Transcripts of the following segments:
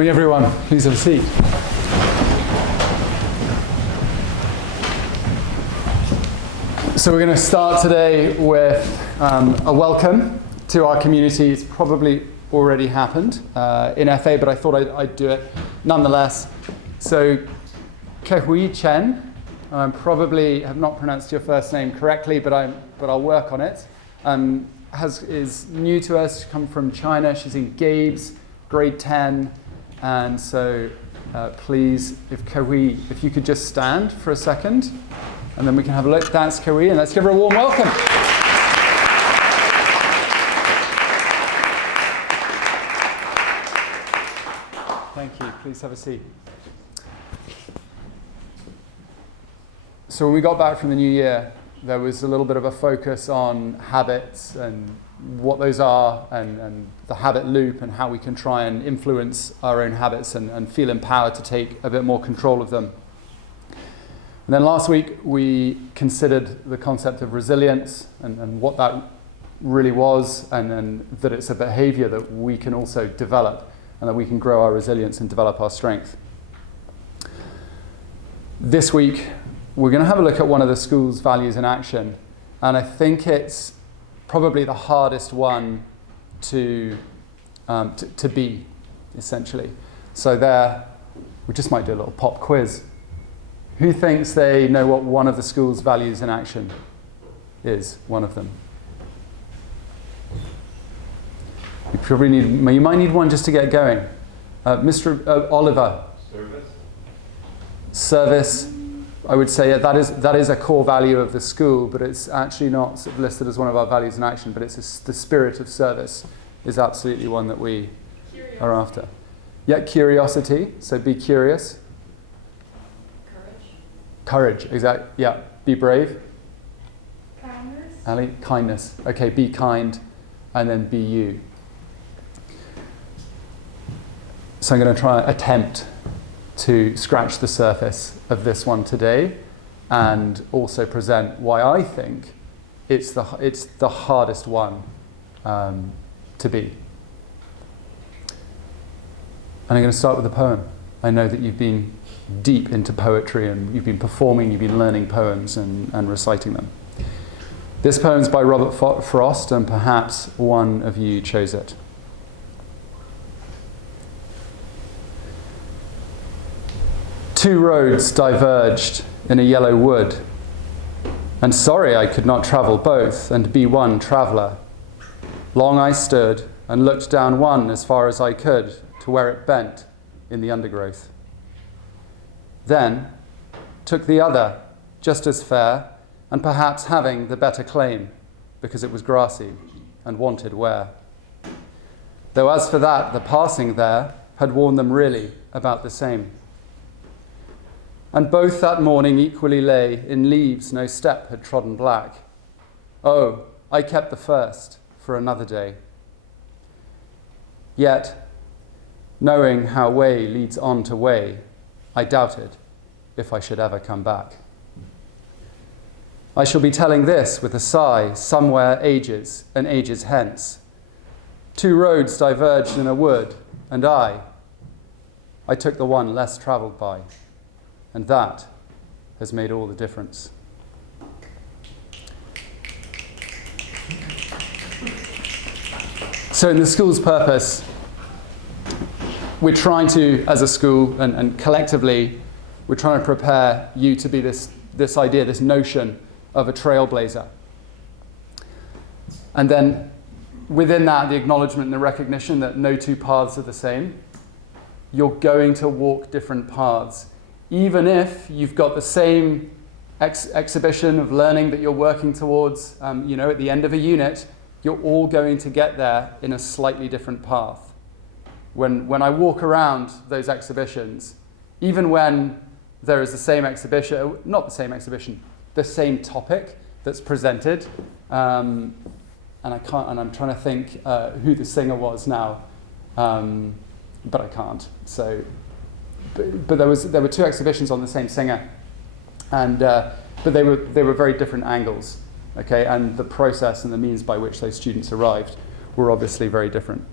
Morning, everyone. Please have a seat. So we're going to start today with a welcome to our community. It's probably already happened in FA, but I thought I'd do it nonetheless. So Kehui Chen, I probably have not pronounced your first name correctly, but I'll work on it. Is new to us, come from China. She's in Gabe's, grade 10. And so please, if you could just stand for a second, and then we can have a look. That's Kehui, and let's give her a warm welcome. Thank you. Please have a seat. So when we got back from the new year, there was a little bit of a focus on habits and what those are and the habit loop and how we can try and influence our own habits and feel empowered to take a bit more control of them. And then last week we considered the concept of resilience and what that really was, and then that it's a behavior that we can also develop and that we can grow our resilience and develop our strength. This week we're going to have a look at one of the school's values in action, and I think it's probably the hardest one to be, essentially. So there, we just might do a little pop quiz. Who thinks they know what one of the school's values in action is? One of them. You might need one just to get going. Mr. Oliver. Service. I would say that is a core value of the school, but it's actually not sort of listed as one of our values in action, but it's the spirit of service is absolutely one that we are after. Yeah, curiosity, so be curious. Courage, exactly, yeah. Be brave. Kindness. Ali, kindness. Okay, be kind, and then be you. So I'm going to try attempt to scratch the surface of this one today, and also present why I think it's the hardest one to be. And I'm going to start with a poem. I know that you've been deep into poetry and you've been performing, you've been learning poems and reciting them. This poem's by Robert Frost, and perhaps one of you chose it. Two roads diverged in a yellow wood, and sorry I could not travel both and be one traveller. Long I stood and looked down one as far as I could to where it bent in the undergrowth. Then took the other, just as fair, and perhaps having the better claim, because it was grassy and wanted wear. Though as for that, the passing there had worn them really about the same. And both that morning equally lay in leaves no step had trodden black. Oh, I kept the first for another day. Yet, knowing how way leads on to way, I doubted if I should ever come back. I shall be telling this with a sigh somewhere ages and ages hence. Two roads diverged in a wood, and I took the one less travelled by. And that has made all the difference. So in the school's purpose, we're trying to, as a school and collectively, we're trying to prepare you to be this idea, this notion of a trailblazer. And then within that, the acknowledgement and the recognition that no two paths are the same. You're going to walk different paths. Even if you've got the same exhibition of learning that you're working towards, at the end of a unit, you're all going to get there in a slightly different path. When I walk around those exhibitions, even when there is the same exhibition, not the same exhibition, the same topic that's presented, and I'm trying to think who the singer was now, but I can't. So. But there were two exhibitions on the same singer, and but they were very different angles, okay, and the process and the means by which those students arrived were obviously very different.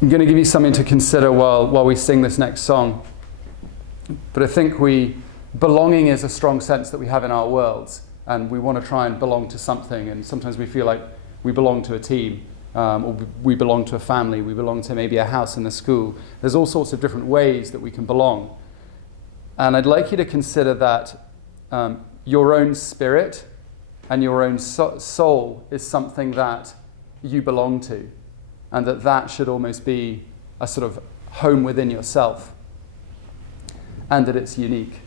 I'm going to give you something to consider while we sing this next song. But I think belonging is a strong sense that we have in our worlds, and we want to try and belong to something, and sometimes we feel like we belong to a team, or we belong to a family, we belong to maybe a house in a school. There's all sorts of different ways that we can belong. And I'd like you to consider that your own spirit and your own soul is something that you belong to, and that should almost be a sort of home within yourself, and that it's unique.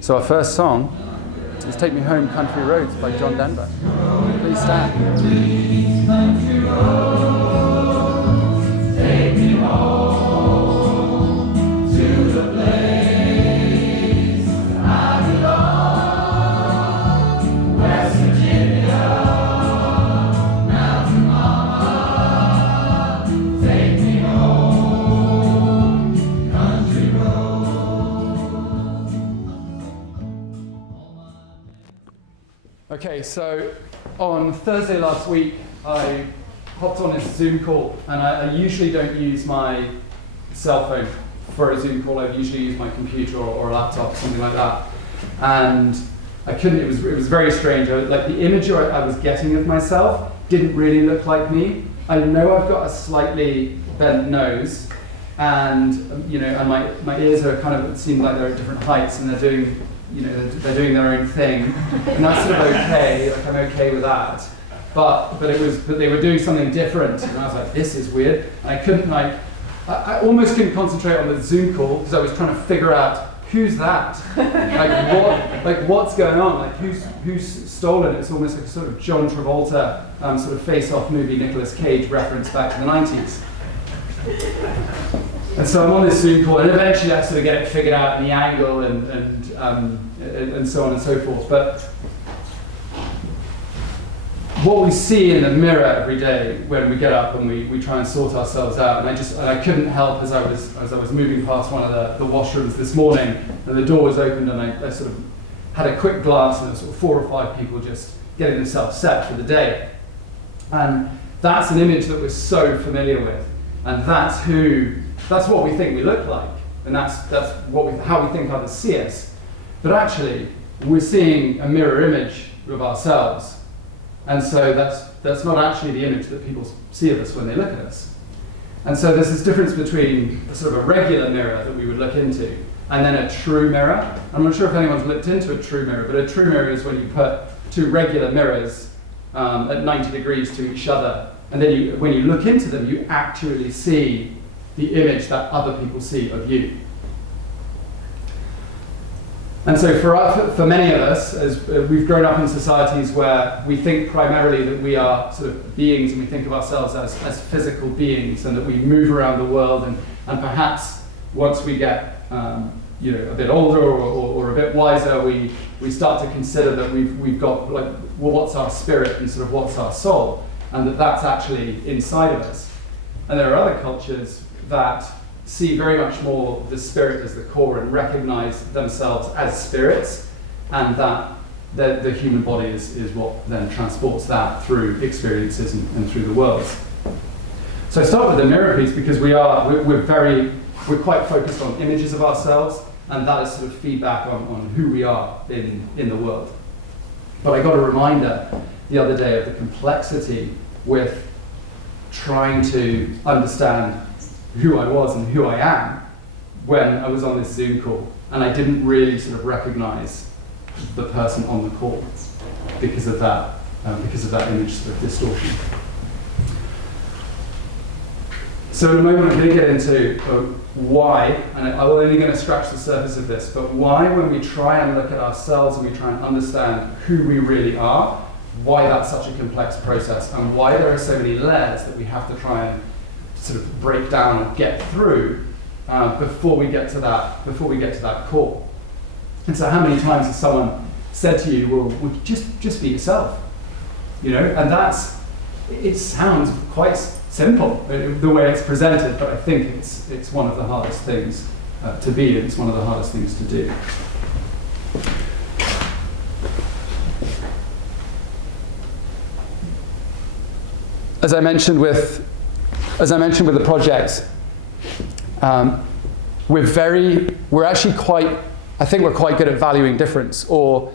So our first song is Take Me Home, Country Roads by John Denver. Please stand. Country roads, take me home to the place I belong, West Virginia, Mountain Mama, take me home, country roads. Okay, so on Thursday last week, I hopped on this Zoom call, and I usually don't use my cell phone for a Zoom call. I usually use my computer or a laptop or something like that. And I couldn't, it was very strange. Like the image I was getting of myself didn't really look like me. I know I've got a slightly bent nose, and and my ears are kind of, it seemed like they're at different heights, and they're doing their own thing, and that's sort of okay. Like I'm okay with that. But they were doing something different, and I was like, this is weird. And I couldn't I almost couldn't concentrate on the Zoom call because I was trying to figure out who's that, what's going on, like who's stolen. It's almost like a sort of John Travolta sort of face-off movie, Nicolas Cage reference back to the 90s. And so I'm on this Zoom call, and eventually I sort of get it figured out, and the angle and so on and so forth. But what we see in the mirror every day when we get up and we try and sort ourselves out, and I couldn't help as I was moving past one of the washrooms this morning, and the door was opened, and I sort of had a quick glance, and there were sort of 4 or 5 people just getting themselves set for the day. And that's an image that we're so familiar with, and that's what we think we look like, and that's how we think others see us. But actually, we're seeing a mirror image of ourselves, and so that's not actually the image that people see of us when they look at us. And so there's this difference between a sort of a regular mirror that we would look into, and then a true mirror. I'm not sure if anyone's looked into a true mirror, but a true mirror is when you put 2 regular mirrors at 90 degrees to each other, and then when you look into them, you actually see the image that other people see of you. And so for many of us, as we've grown up in societies where we think primarily that we are sort of beings, and we think of ourselves as physical beings, and that we move around the world, and perhaps once we get a bit older or a bit wiser, we start to consider that we've got what's our spirit and sort of what's our soul, and that's actually inside of us. And there are other cultures that see very much more the spirit as the core and recognize themselves as spirits, and that the human body is what then transports that through experiences and through the worlds. So I start with the mirror piece because we're quite focused on images of ourselves, and that is sort of feedback on who we are in the world. But I got a reminder the other day of the complexity with trying to understand who I was and who I am when I was on this Zoom call, and I didn't really sort of recognize the person on the call because of that image sort of distortion. So in a moment I'm going to get into why, and I'm only going to scratch the surface of this, but why when we try and look at ourselves and we try and understand who we really are, why that's such a complex process, and why there are so many layers that we have to try and sort of break down and get through before we get to that core. And so how many times has someone said to you, well just be yourself, and it sounds quite simple the way it's presented, but I think it's one of the hardest things to be, and it's one of the hardest things to do. as I mentioned with the project, we're actually quite, I think we're quite good at valuing difference, or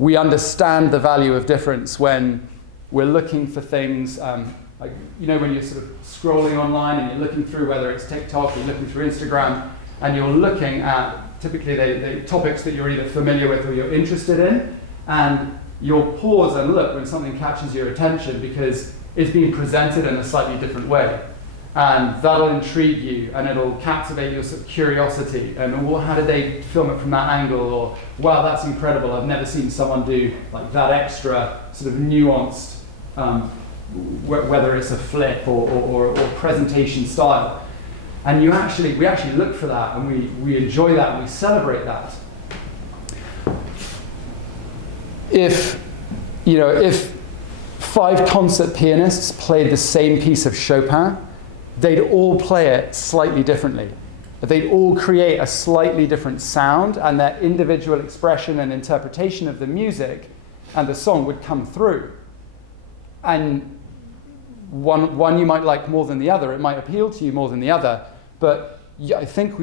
we understand the value of difference when we're looking for things, like, you know, when you're sort of scrolling online and you're looking through, whether it's TikTok or you're looking through Instagram, and you're looking at typically the topics that you're either familiar with or you're interested in, and you'll pause and look when something catches your attention because it's being presented in a slightly different way. And that'll intrigue you, and it'll captivate your sort of curiosity. And well, how did they film it from that angle? Or, wow, that's incredible. I've never seen someone do like that extra sort of nuanced, whether it's a flip or presentation style. And we actually look for that, and we enjoy that, and we celebrate that. If 5 concert pianists played the same piece of Chopin, they'd all play it slightly differently. They'd all create a slightly different sound, and their individual expression and interpretation of the music and the song would come through. And one you might like more than the other. It might appeal to you more than the other. But yeah, I think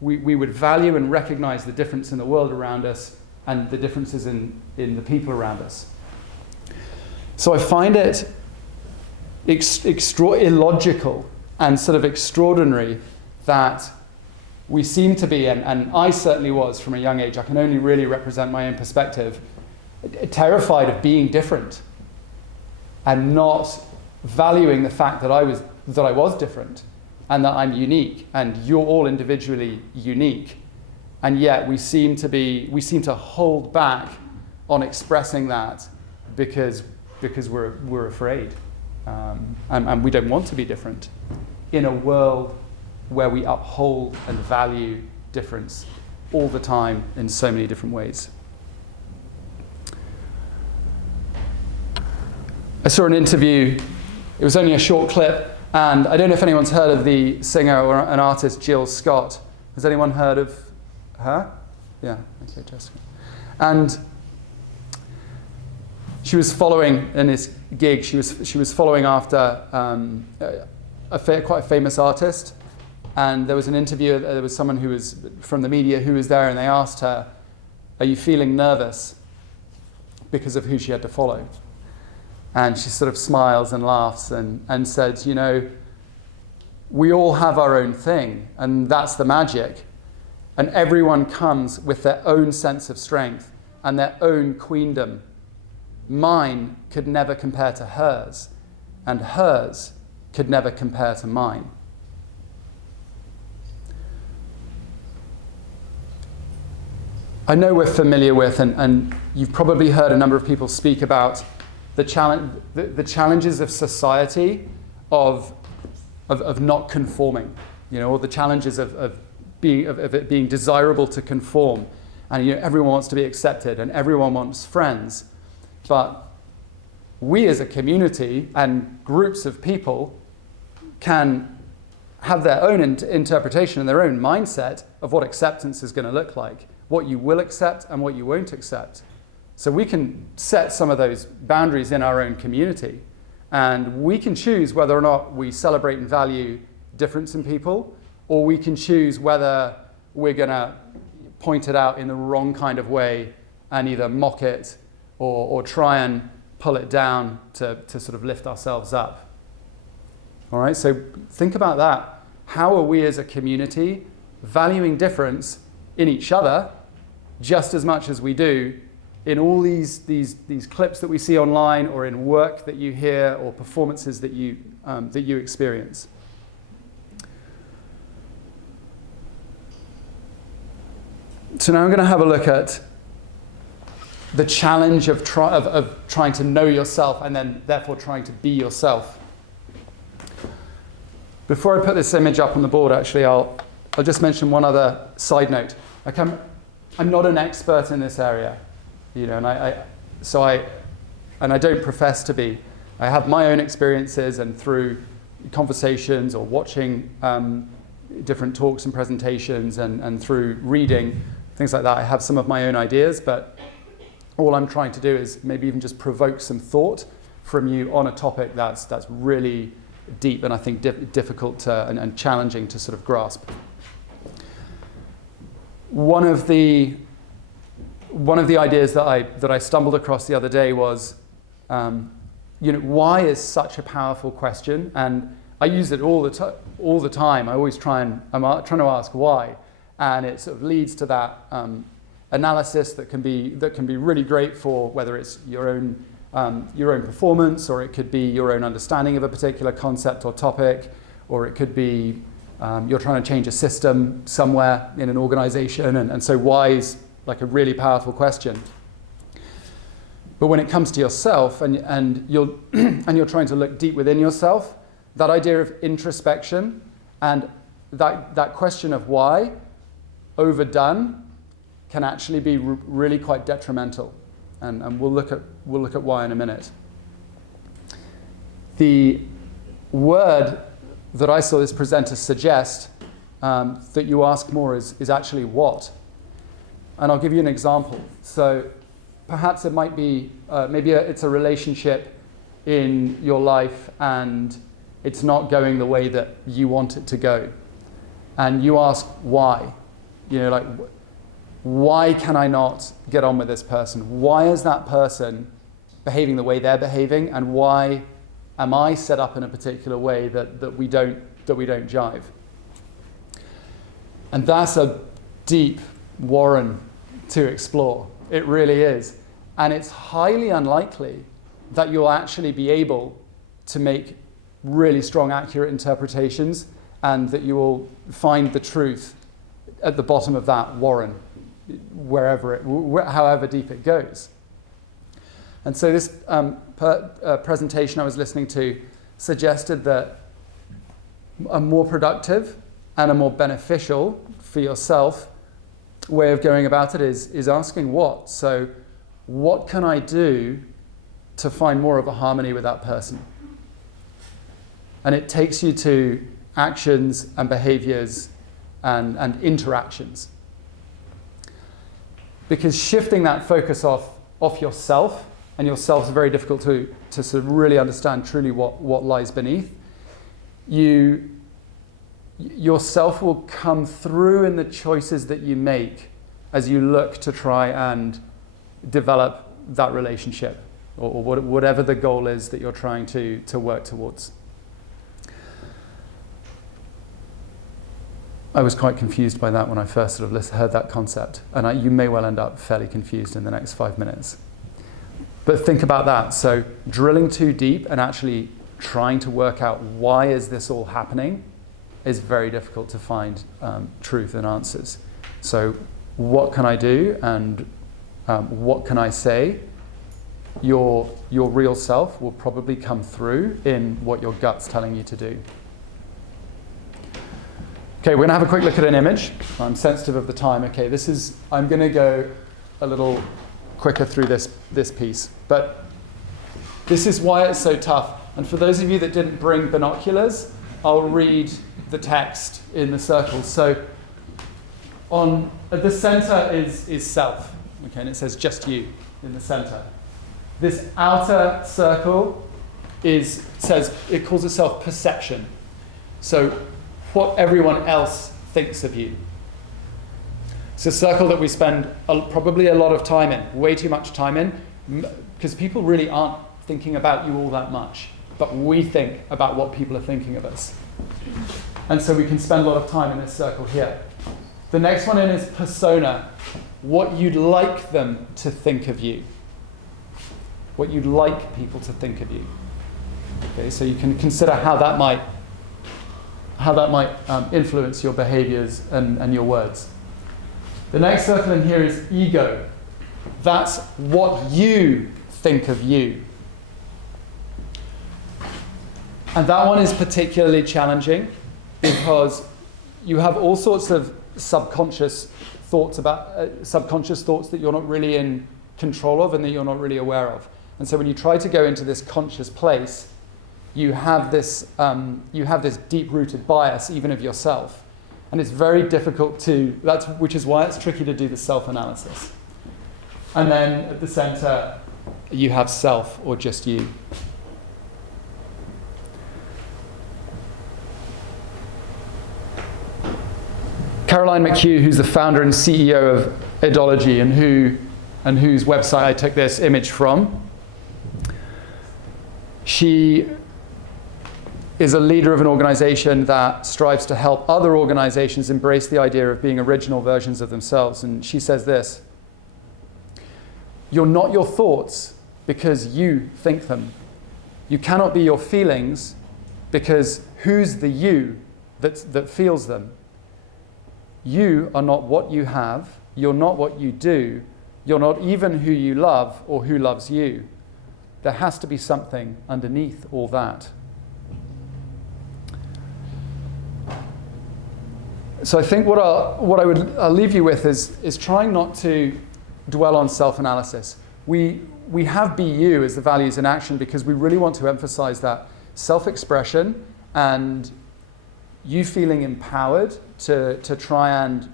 we would value and recognize the difference in the world around us and the differences in the people around us. So I find it illogical and sort of extraordinary that we seem to be, and I certainly was from a young age, I can only really represent my own perspective, terrified of being different and not valuing the fact that I was different and that I'm unique and you're all individually unique. And yet we seem to hold back on expressing that because we're afraid. And we don't want to be different in a world where we uphold and value difference all the time in so many different ways. I saw an interview, it was only a short clip, and I don't know if anyone's heard of the singer or an artist Jill Scott. Has anyone heard of her? Yeah, okay, Jessica. And she was following, in this gig, she was following after quite a famous artist, and there was an interview, there was someone who was from the media who was there, and they asked her, are you feeling nervous because of who she had to follow? And she sort of smiles and laughs and said, you know, we all have our own thing, and that's the magic. And everyone comes with their own sense of strength and their own queendom. Mine could never compare to hers, and hers could never compare to mine. I know we're familiar with, and you've probably heard a number of people speak about the challenges of society of not conforming, you know, or the challenges of it being desirable to conform, and you know, everyone wants to be accepted and everyone wants friends, but we as a community and groups of people can have their own interpretation and their own mindset of what acceptance is going to look like, what you will accept and what you won't accept. So we can set some of those boundaries in our own community, and we can choose whether or not we celebrate and value difference in people, or we can choose whether we're going to point it out in the wrong kind of way and either mock it or try and pull it down to sort of lift ourselves up. All right, so think about that. How are we as a community valuing difference in each other just as much as we do in all these clips that we see online, or in work that you hear, or performances that you experience? So now I'm going to have a look at the challenge of trying to know yourself and then therefore trying to be yourself. Before I put this image up on the board, actually, I'll just mention one other side note. I'm not an expert in this area, you know, and I don't profess to be. I have my own experiences, and through conversations or watching different talks and presentations and through reading, things like that, I have some of my own ideas, but all I'm trying to do is maybe even just provoke some thought from you on a topic that's really deep and I think difficult to, and challenging to sort of grasp. One of the ideas that I stumbled across the other day was, why is such a powerful question? And I use it all the time. I always I'm trying to ask why, and it sort of leads to that analysis that can be really great for whether it's your own performance, or it could be your own understanding of a particular concept or topic, or it could be you're trying to change a system somewhere in an organization, and so why is like a really powerful question. But when it comes to yourself and you're and you're trying to look deep within yourself, that idea of introspection and that question of why overdone can actually be really quite detrimental, and we'll look at why in a minute. The word that I saw this presenter suggest that you ask more is actually what, and I'll give you an example. So perhaps it might be it's a relationship in your life and it's not going the way that you want it to go, and you ask why. Why can I not get on with this person? Why is that person behaving the way they're behaving, and why am I set up in a particular way that we don't jive? And that's a deep warren to explore. It really is. And it's highly unlikely that you'll actually be able to make really strong, accurate interpretations, and that you will find the truth at the bottom of that warren, however deep it goes. And so this presentation I was listening to suggested that a more productive and a more beneficial for yourself way of going about it is asking what. So what can I do to find more of a harmony with that person? And it takes you to actions and behaviors and interactions. Because shifting that focus off yourself, and yourself is very difficult to sort of really understand truly what lies beneath, yourself will come through in the choices that you make as you look to try and develop that relationship, or whatever the goal is that you're trying to work towards. I was quite confused by that when I first sort of heard that concept, and you may well end up fairly confused in the next 5 minutes. But think about that. So drilling too deep and actually trying to work out why is this all happening is very difficult to find truth and answers. So what can I do, and what can I say? Your real self will probably come through in what your gut's telling you to do. Okay, we're going to have a quick look at an image. I'm sensitive of the time. Okay, I'm going to go a little quicker through this piece. But this is why it's so tough. And for those of you that didn't bring binoculars, I'll read the text in the circles. So at the center is self. Okay, and it says just you in the center. This outer circle it calls itself perception. So what everyone else thinks of you. It's a circle that we spend probably a lot of time in, way too much time in, because people really aren't thinking about you all that much, but we think about what people are thinking of us. And so we can spend a lot of time in this circle here. The next one in is persona, what you'd like them to think of you, what you'd like people to think of you. Okay, so you can consider how that might influence your behaviors and your words. The next circle in here is ego. That's what you think of you. And that one is particularly challenging because you have all sorts of subconscious thoughts that you're not really in control of and that you're not really aware of. And so when you try to go into this conscious place, you have this deep-rooted bias even of yourself. And it's very difficult which is why it's tricky to do the self-analysis. And then at the center, you have self, or just you. Caroline McHugh, who's the founder and CEO of Idology, and whose website I took this image from. She is a leader of an organization that strives to help other organizations embrace the idea of being original versions of themselves. And she says this: "You're not your thoughts because you think them. You cannot be your feelings because who's the you that feels them? You are not what you have. You're not what you do. You're not even who you love or who loves you. There has to be something underneath all that." So I think what I'll leave you with is trying not to dwell on self-analysis. We have Be You as the values in action because we really want to emphasize that self-expression and you feeling empowered to try and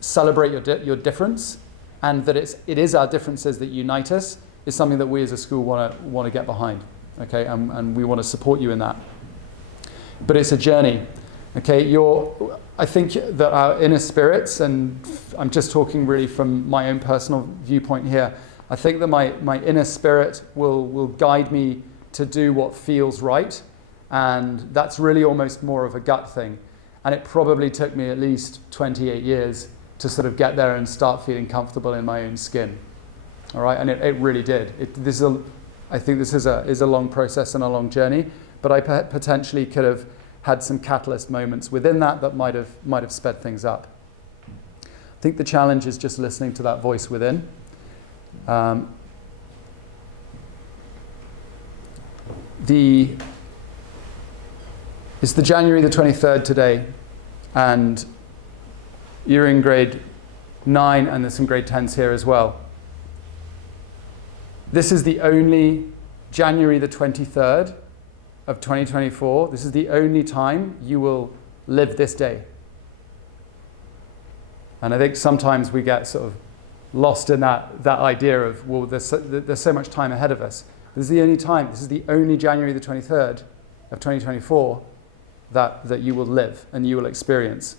celebrate your difference, and that it is our differences that unite us, is something that we as a school want to get behind, okay? And we want to support you in that. But it's a journey, okay? I think that our inner spirits, and I'm just talking really from my own personal viewpoint here, I think that my inner spirit will guide me to do what feels right, and that's really almost more of a gut thing. And it probably took me at least 28 years to sort of get there and start feeling comfortable in my own skin. All right, and it really did. I think this is a long process and a long journey, but I potentially could have had some catalyst moments within that might have sped things up. I think the challenge is just listening to that voice within. It's the January the 23rd today, and you're in grade 9, and there's some grade 10s here as well. This is the only January the 23rd of 2024. This is the only time you will live this day. And I think sometimes we get sort of lost in that idea of, well, there's so much time ahead of us. This is the only time, this is the only January the 23rd of 2024 that you will live and you will experience.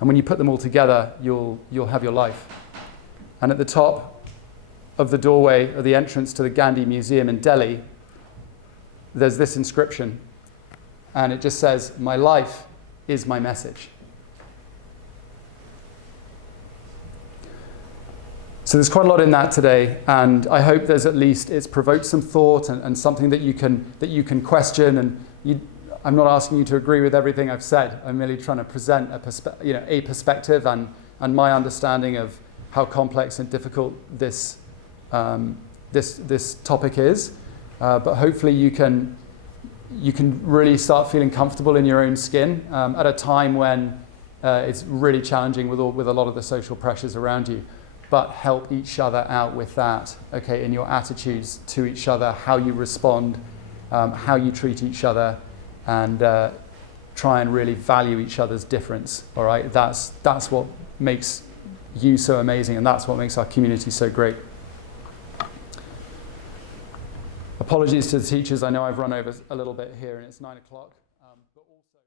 And when you put them all together, you'll have your life. And at the top of the doorway of the entrance to the Gandhi Museum in Delhi, there's this inscription. And it just says, "My life is my message." So there's quite a lot in that today, and I hope it's provoked some thought and something that you can question. And I'm not asking you to agree with everything I've said. I'm merely trying to present a perspective and my understanding of how complex and difficult this topic is. But hopefully you can really start feeling comfortable in your own skin at a time when it's really challenging with a lot of the social pressures around you. But help each other out with that, okay, in your attitudes to each other, how you respond, how you treat each other, and try and really value each other's difference, all right? That's what makes you so amazing, and that's what makes our community so great. Apologies to the teachers. I know I've run over a little bit here, and it's 9 o'clock. But also